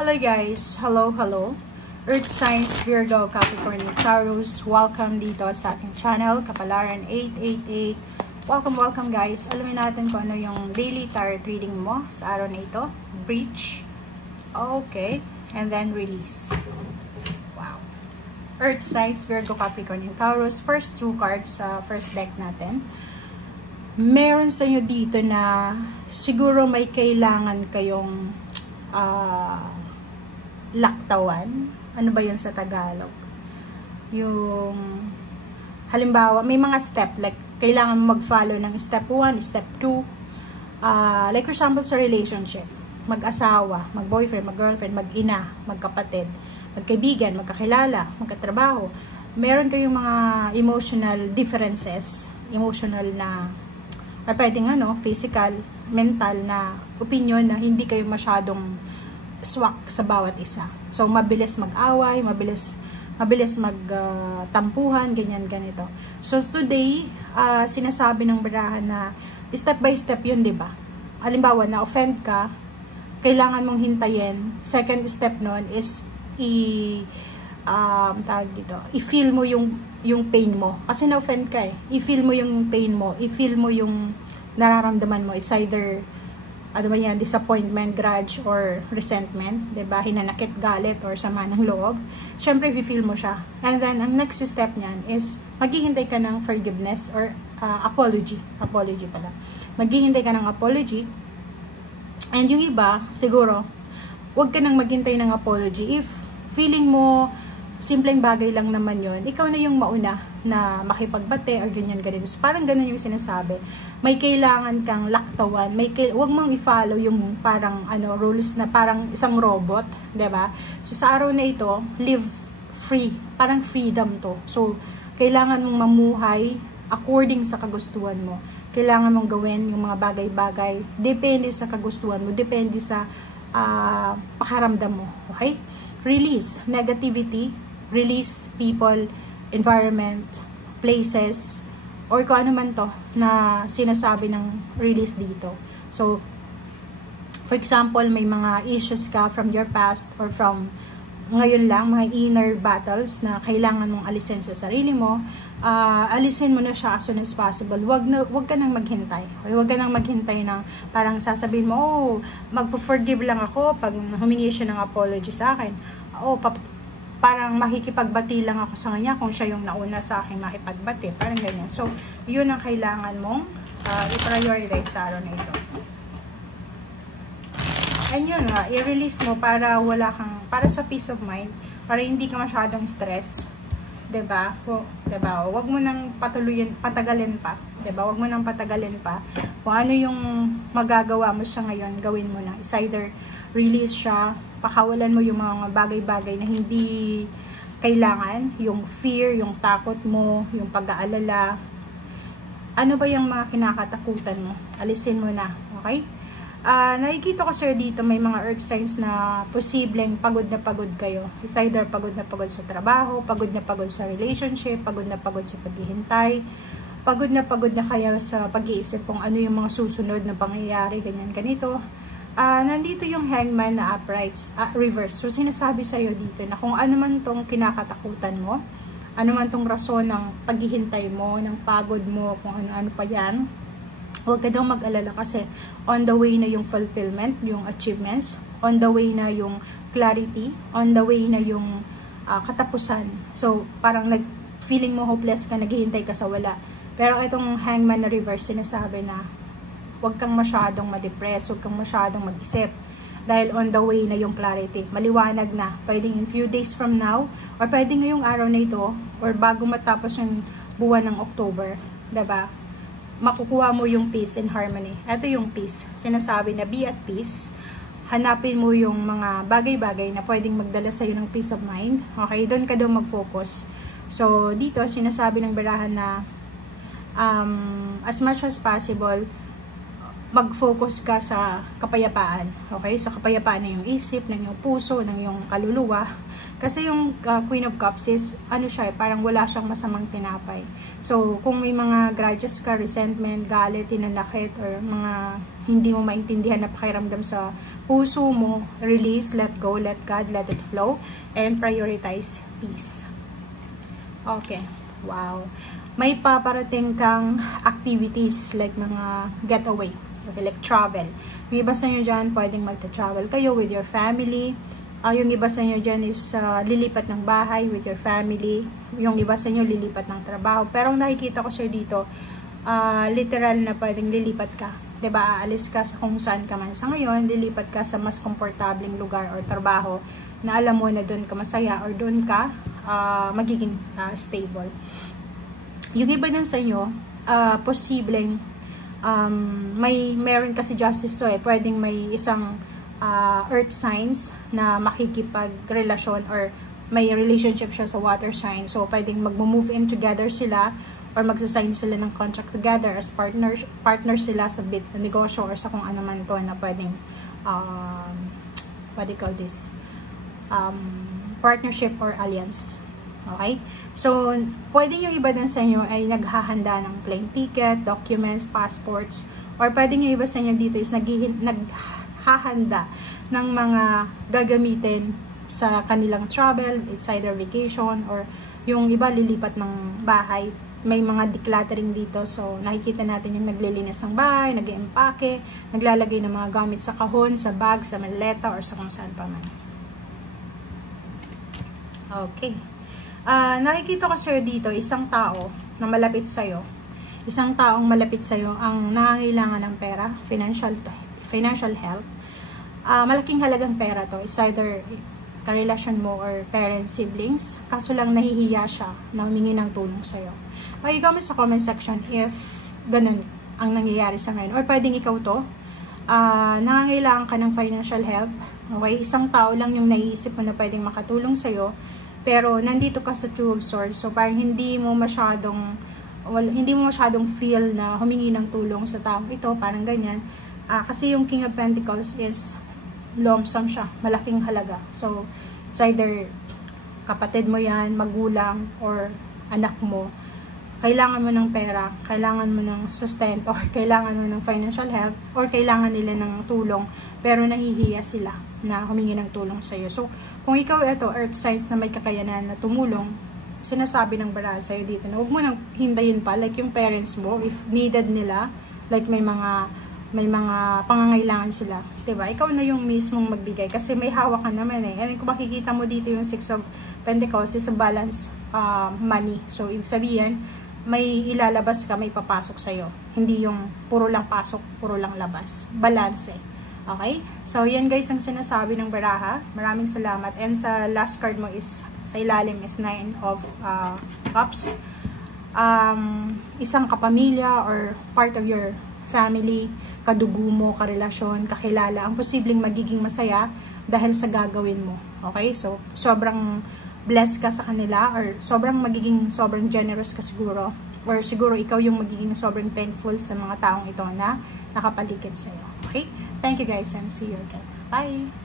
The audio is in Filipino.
Hello guys, hello. Earth Signs, Virgo, Capricorn, Taurus, welcome dito sa aking channel, Kapalaran 888. Welcome guys. Alamin natin kung ano yung daily tarot reading mo sa araw na ito. Breach. Okay. And then release. Wow. Earth Signs, Virgo, Capricorn, and Taurus. First two cards sa first deck natin. Meron sa inyo dito na siguro may kailangan kayong laktawan. Ano ba yun sa Tagalog? Yung halimbawa, may mga step, like kailangan mag-follow ng step 1, step 2. Like for example, sa relationship, mag-asawa, mag-boyfriend, mag-girlfriend, mag-ina, magkapatid, magkaibigan, magkakilala, magkatrabaho. Meron kayong mga emotional differences, emotional na, or pwedeng physical, mental na opinion na hindi kayo masyadong swak sa bawat isa. So, mabilis mag-away, mabilis magtampuhan, ganito. So, today, sinasabi ng barahan na step by step yun, di ba? Halimbawa, na-offend ka, kailangan mong hintayin. Second step nun is i-feel mo yung pain mo. Kasi na-offend ka eh. I-feel mo yung pain mo. I-feel mo yung nararamdaman mo. It's either disappointment, grudge, or resentment, diba? Hinanakit, galit, or sama ng loob. Syempre, i-feel mo siya. And then, ang next step niyan is, maghihintay ka ng forgiveness or apology. Apology pala. Maghihintay ka ng apology. And yung iba, siguro, huwag ka nang maghintay ng apology. If feeling mo, simpleng bagay lang naman yon, ikaw na yung mauna na makipagbate or ganyan. So, parang ganun yung sinasabi. May kailangan kang laktawan, wag mong i-follow yung parang rules na parang isang robot, 'di ba? So sa araw na ito, live free, parang freedom to. So kailangan mong mamuhay according sa kagustuhan mo. Kailangan mong gawin yung mga bagay-bagay depende sa kagustuhan mo, depende sa pakaramdam mo, okay? Release negativity, release people, environment, places, or kung ano man to na sinasabi ng release dito. So, for example, may mga issues ka from your past or from ngayon lang, mga inner battles na kailangan mong alisin sa sarili mo, alisin mo na siya as soon as possible. Wag ka nang maghintay. Wag ka nang maghintay ng parang sasabihin mo, magpo-forgive lang ako pag humingi siya ng apology sa akin. Parang makikipagbati lang ako sa kanya kung siya yung nauna sa akin makipagbati. Parang ganyan. So, yun ang kailangan mong i-prioritize sa araw na ito. And yun, i-release mo para para sa peace of mind, para hindi ka masyadong stress. Diba? Diba? Huwag mo nang patagalin pa. Diba? Huwag mo nang patagalin pa. Kung ano yung magagawa mo siya ngayon, gawin mo na. It's either release siya, pakawalan mo yung mga bagay-bagay na hindi kailangan, yung fear, yung takot mo, yung pag-aalala. Ano ba yung mga kinakatakutan mo? Alisin mo na, okay? Nakikita ko sir dito may mga earth signs na posibleng pagod na pagod kayo. It's either pagod na pagod sa trabaho, pagod na pagod sa relationship, pagod na pagod sa paghihintay, pagod na kayo sa pag-iisip kung ano yung mga susunod na pangyayari, ganito. Nandito yung hangman na upright, reverse. So, sinasabi sa'yo dito na kung ano man tong kinakatakutan mo, ano man tong rason ng paghihintay mo, ng pagod mo, kung ano-ano pa yan, huwag ka daw mag-alala kasi on the way na yung fulfillment, yung achievements, on the way na yung clarity, on the way na yung katapusan. So, parang feeling mo hopeless ka, naghihintay ka sa wala. Pero itong hangman na reverse, sinasabi na huwag kang masyadong ma-depress, huwag kang masyadong mag-isip. Dahil on the way na yung clarity. Maliwanag na. Pwedeng in few days from now, or pwedeng ngayong araw na ito, or bago matapos yung buwan ng October. Diba? Makukuha mo yung peace and harmony. Ito yung peace. Sinasabi na be at peace. Hanapin mo yung mga bagay-bagay na pwedeng magdala sa'yo ng peace of mind. Okay? Doon ka daw mag-focus. So, dito, sinasabi ng barahan na as much as possible, mag-focus ka sa kapayapaan. Okay? Sa kapayapaan ng iyong isip, ng iyong puso, ng iyong kaluluwa. Kasi yung Queen of Cups is, parang wala siyang masamang tinapay. So, kung may mga grudges ka, resentment, galit, hinanakit, or mga hindi mo maintindihan na pakiramdam sa puso mo, release, let go, let God, let it flow, and prioritize peace. Okay, wow. May paparating kang activities like mga getaway, like travel. Yung iba sa inyo dyan, pwedeng magta-travel kayo with your family. Yung iba sa inyo dyan is lilipat ng bahay with your family. Yung iba sa inyo lilipat ng trabaho. Pero nakikita ko siya dito, literal na pwedeng lilipat ka. Diba, aalis ka sa kung saan ka man sa ngayon, lilipat ka sa mas komportableng lugar or trabaho na alam mo na doon ka masaya or doon ka magiging stable. Yung iba din sa inyo, posibleng meron kasi justice to pwedeng may isang earth signs na makikipagrelasyon or may relationship siya sa water sign. So, pwedeng mag-move in together sila or magsasign sila ng contract together as partners sila sa negosyo or sa kung ano man to na pwedeng what do you call this? Partnership or alliance. Okay? So, pwedeng yung iba din sa inyo ay naghahanda ng plane ticket, documents, passports, or pwedeng yung iba sa inyo dito is naghahanda ng mga gagamitin sa kanilang travel, it's either vacation, or yung iba lilipat ng bahay. May mga decluttering dito, so nakikita natin yung naglilinis ng bahay, nag-empake, naglalagay ng mga gamit sa kahon, sa bag, sa maleta, or sa kung saan pa man. Okay. Nakikita ko sa'yo dito, isang tao na malapit sa'yo, isang taong malapit sa'yo ang nangangailangan ng pera, financial help. Malaking halagang pera to, is either karelasyon mo or parents, siblings, kaso lang nahihiya siya na humingi ng tulong sa'yo. I-comment sa comment section if ganun ang nangyayari sa ngayon. Or pwedeng ikaw to, nangangailangan ka ng financial help. Okay? Isang tao lang yung naiisip mo na pwedeng makatulong sa'yo. Pero nandito ka sa Two of Swords. So parang hindi mo masyadong feel na humingi ng tulong sa taong ito. Parang ganyan. Kasi yung King of Pentacles is lump sum siya. Malaking halaga. So it's either kapatid mo yan, magulang, or anak mo. Kailangan mo ng pera, kailangan mo ng sustento, or kailangan mo ng financial help, or kailangan nila ng tulong, pero nahihiya sila na humingi ng tulong sa'yo. So, kung ikaw ito, earth signs na may kakayanan na tumulong, sinasabi ng baraha sa'yo dito na huwag mo nang hindayin pa, like yung parents mo, if needed nila, like may mga pangangailangan sila, diba? Ikaw na yung mismong magbigay, kasi may hawak ka naman And kung makikita mo dito yung Six of Pentacles is a balance money. So, ibig sabihin, may ilalabas ka, may papasok sa'yo. Hindi yung puro lang pasok, puro lang labas. Balance. Okay? So, yan guys ang sinasabi ng baraha. Maraming salamat. And sa last card mo is, sa ilalim is Nine of Cups. Isang kapamilya or part of your family, kadugo mo, karelasyon, kakilala, ang posibleng magiging masaya dahil sa gagawin mo. Okay? So, sobrang blessed ka sa kanila or sobrang generous ka siguro, or siguro ikaw yung magiging sobrang thankful sa mga taong ito na nakapaligid sa'yo. Okay? Thank you guys and see you again. Bye!